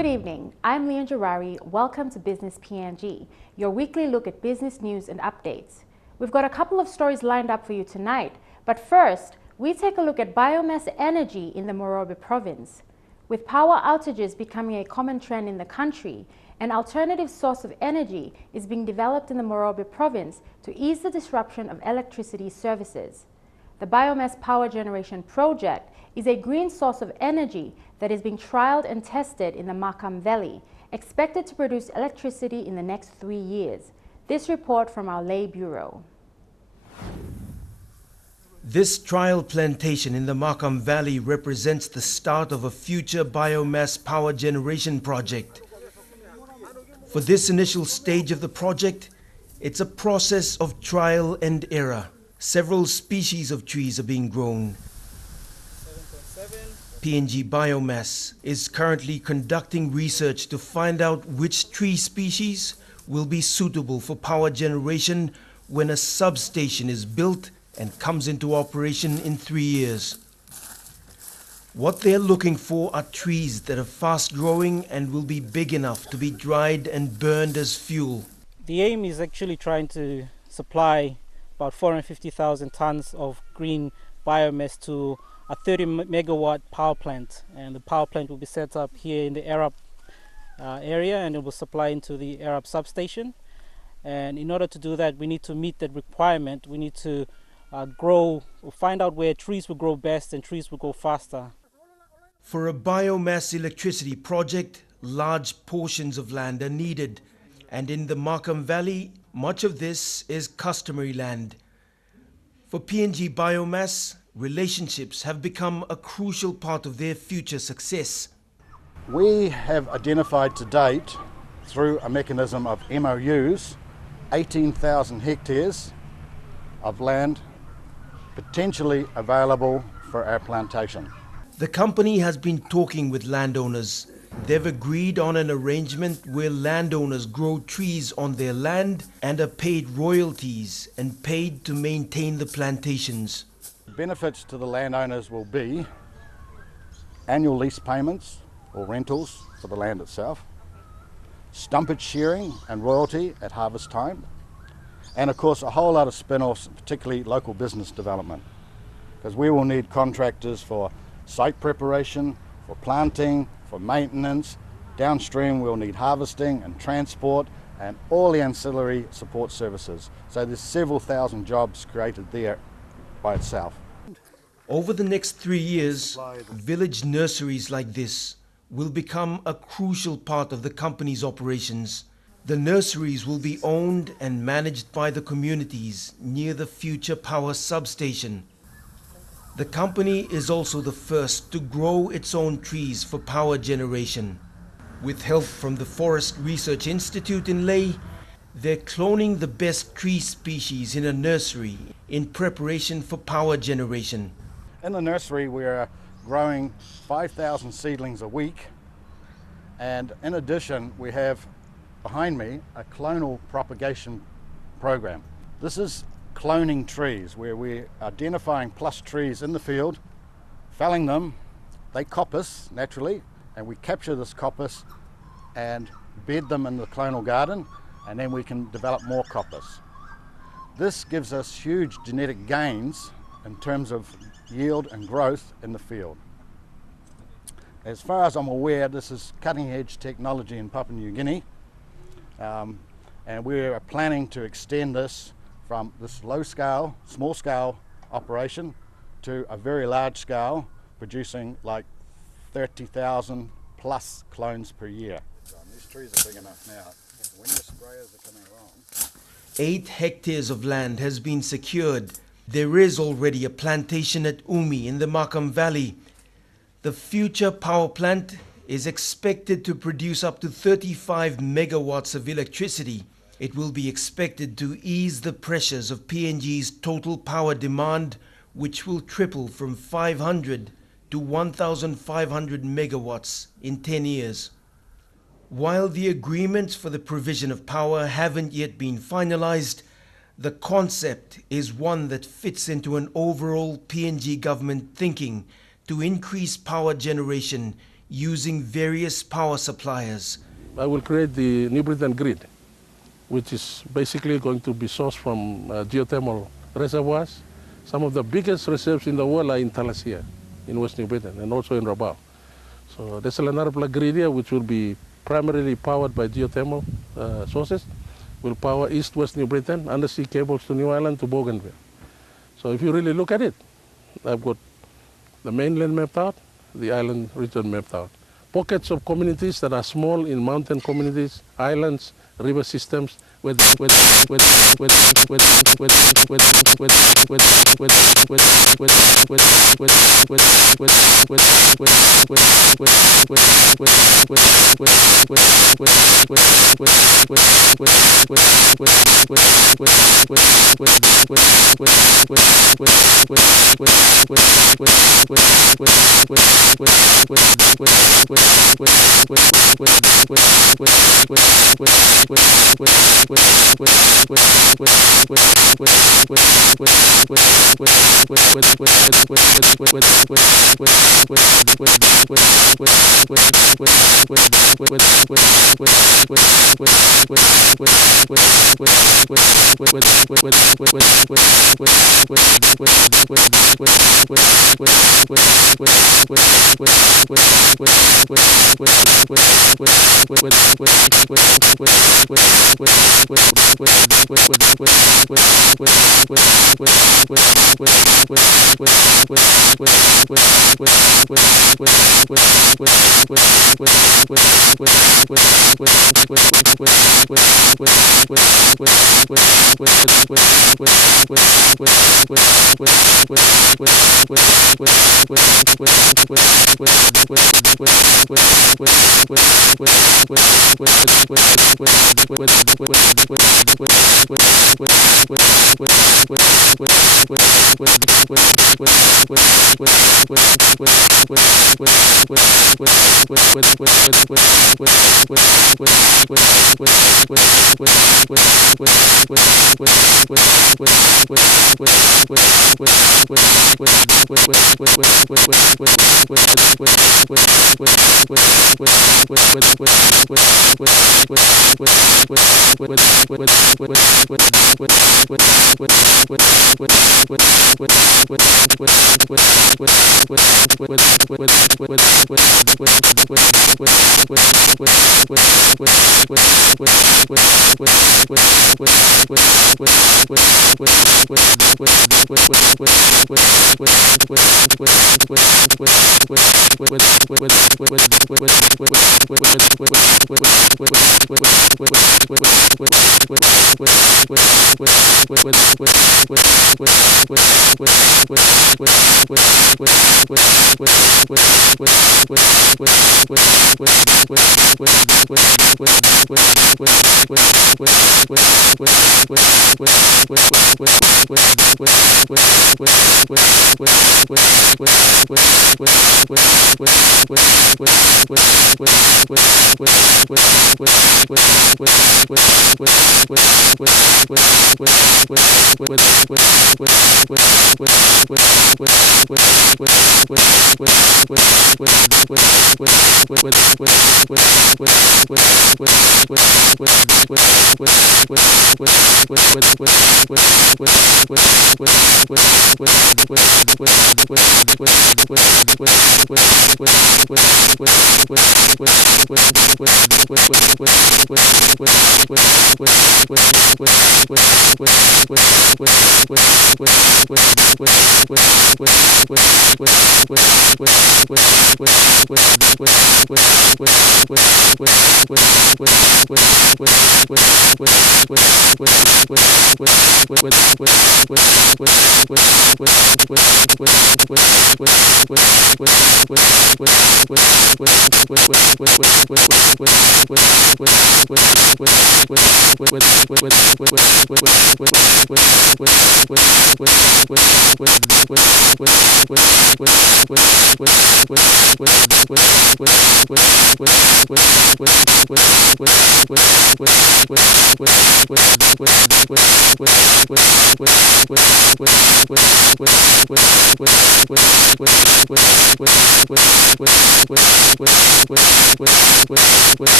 Good evening, I'm Leon Jarari. Welcome to Business PNG, your weekly look at business news and updates. We've got a couple of stories lined up for you tonight, but first, we take a look at biomass energy in the Morobe province. With power outages becoming a common trend in the country, an alternative source of energy is being developed in the Morobe province to ease the disruption of electricity services. The biomass power generation project is a green source of energy that is being trialed and tested in the Markham Valley, expected to produce electricity in the next 3 years. This report from our Lay Bureau. This trial plantation in the Markham Valley represents the start of a future biomass power generation project. For this initial stage of the project, it's a process of trial and error. Several species of trees are being grown. PNG Biomass is currently conducting research to find out which tree species will be suitable for power generation when a substation is built and comes into operation in 3 years. What they're looking for are trees that are fast growing and will be big enough to be dried and burned as fuel. The aim is actually trying to supply about 450,000 tons of green biomass to a 30 megawatt power plant, and the power plant will be set up here in the Arab area, and it will supply into the Arab substation. And in order to do that, we need to meet that requirement. We need to find out where trees will grow best and trees will grow faster. For a biomass electricity project, large portions of land are needed, and in the Markham Valley, much of this is customary land. For PNG Biomass, relationships have become a crucial part of their future success. We have identified to date, through a mechanism of MOUs, 18,000 hectares of land potentially available for our plantation. The company has been talking with landowners. They've agreed on an arrangement where landowners grow trees on their land and are paid royalties and paid to maintain the plantations. Benefits to the landowners will be annual lease payments or rentals for the land itself, stumpage sharing and royalty at harvest time, and of course a whole lot of spin-offs, particularly local business development, because we will need contractors for site preparation, for planting, for maintenance. Downstream we'll need harvesting and transport and all the ancillary support services. So there's several thousand jobs created there by itself. Over the next 3 years, village nurseries like this will become a crucial part of the company's operations. The nurseries will be owned and managed by the communities near the future power substation. The company is also the first to grow its own trees for power generation. With help from the Forest Research Institute in Lay, they're cloning the best tree species in a nursery in preparation for power generation. In the nursery we're growing 5,000 seedlings a week, and in addition we have behind me a clonal propagation program. This is cloning trees, where we're identifying plus trees in the field, felling them, they coppice naturally, and we capture this coppice and bed them in the clonal garden, and then we can develop more coppice. This gives us huge genetic gains in terms of yield and growth in the field. As far as I'm aware, this is cutting-edge technology in Papua New Guinea, and we are planning to extend this from this low-scale, small-scale operation to a very large scale, producing like 30,000 plus clones per year. These trees are big enough now. When the sprayers are coming along. 8 hectares of land has been secured. There is already a plantation at Umi in the Markham Valley. The future power plant is expected to produce up to 35 megawatts of electricity. It will be expected to ease the pressures of PNG's total power demand, which will triple from 500 to 1,500 megawatts in 10 years. While the agreements for the provision of power haven't yet been finalized, the concept is one that fits into an overall PNG government thinking to increase power generation using various power suppliers. I will create the New Britain grid, which is basically going to be sourced from geothermal reservoirs. Some of the biggest reserves in the world are in Thalassia, in West New Britain, and also in Rabaul. So there's another grid here which will be primarily powered by geothermal sources, will power East-West New Britain, undersea cables to New Ireland to Bougainville. So if you really look at it, I've got the mainland mapped out, the island region mapped out. Pockets of communities that are small in mountain communities, islands, river systems, where